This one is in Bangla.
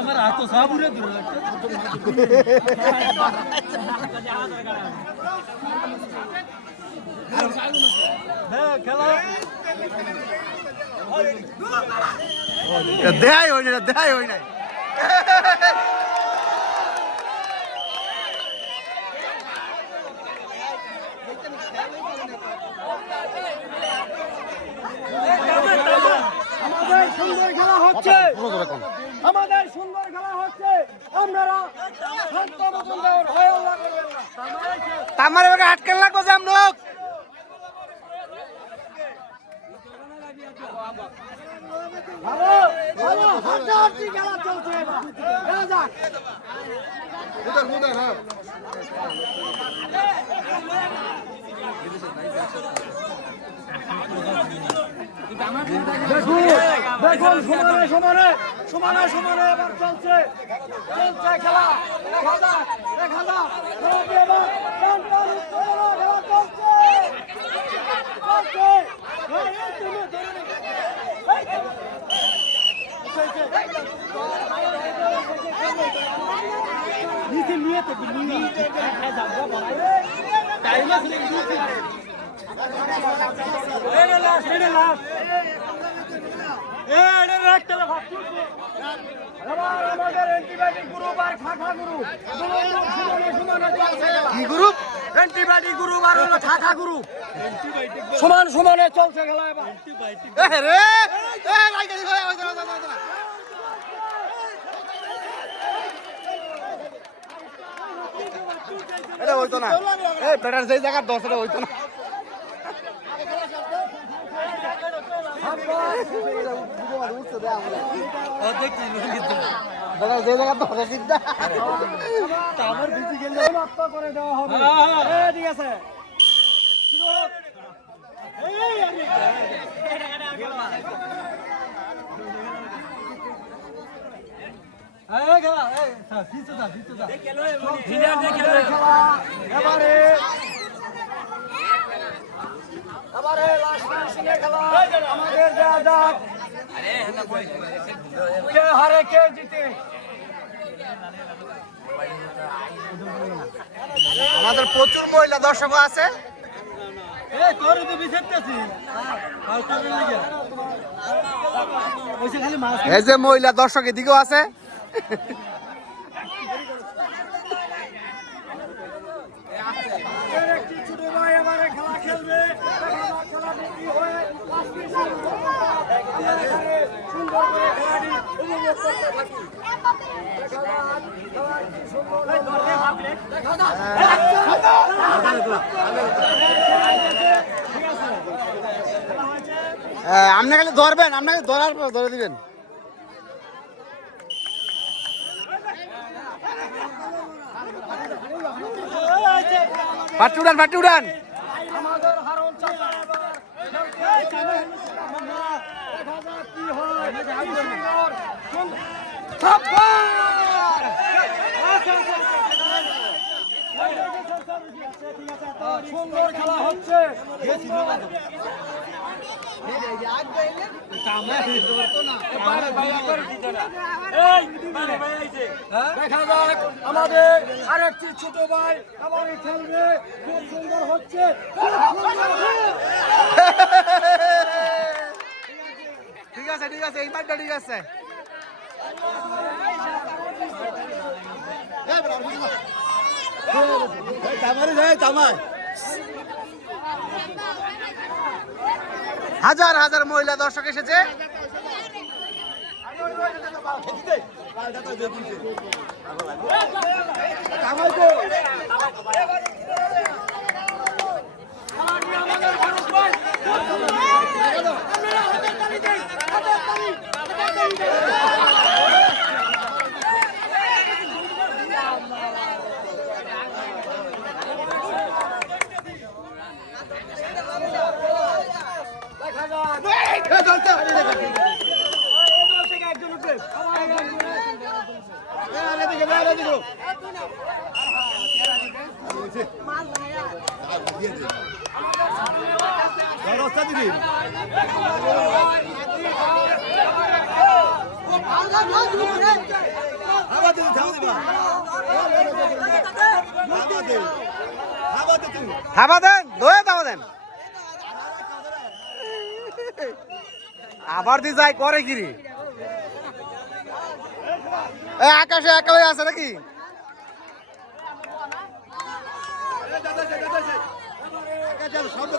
আমার হাত সাবুরে দূরে খেলা দেখাই হই না দেখাই হই নাই আমাদের সুন্দর খেলা হচ্ছে আমাদের সুন্দর খেলা হচ্ছে আপনারা শান্ত মতন দেওয়ার ভয় আল্লাহ করবেন না তামারে বেগে আটকে লাগবো জাম লোক ভালো ভালো হাঁটাহাঁটি খেলা চলছে এবার খেলা যাক দেখুন সমানে সমানে সমানে সমানে এবার চলছে চলছে খেলা দেখা যাক দেখা যাক এবার টান উত্তেজনা খেলা চলছে চলছে নিচে নিয়ে তো টাইম আছে আমাদের অ্যান্টিবায়োটিক গ্রুপ আর খাখা গ্রুপ কি গ্রুপ অ্যান্টিবায়োটিক গ্রুপ আর হলো খাখা গ্রুপ সমান সমানে চলছে খেলা এবার রে এটা হইতো না এই বেটার যেই জায়গা 10 এটা হইতো না যে জায়গা 10 সিদ্ধা আমার বিজি গেলে সমাপ্ত করে দেওয়া হবে ঠিক আছে এবারে লাস্ট ফিনিশিংয়ের খেলা আমাদের দেয়া যাক কে হারে কে জিতে আমাদের প্রচুর মহিলা দর্শক আছে এই যে মহিলা দর্শক এদিকেও আছে একটি ছোট ভাই এবারে খেলা খেলবে সুন্দর করে খেলাটি উপভোগ করতে থাকি আপনি খালি ধরবেন আপনাকে ধরার পর ধরে দিবেন পাটি উড়ান আমাদের হারন চাচা কি হয় সুন্দর খেলা হচ্ছে দেখা যাক আমাদের আরেকটি ছোট ভাই আবার খেলবে খুব সুন্দর হচ্ছে ঠিক আছে এই মাঠটা ঠিক আছে হাজার হাজার মহিলা দর্শক এসেছে থাবা দেন দোয়া থাবা দেন আবার দি যাই করে কিরি আকাশে একাই আছে নাকি শব্দ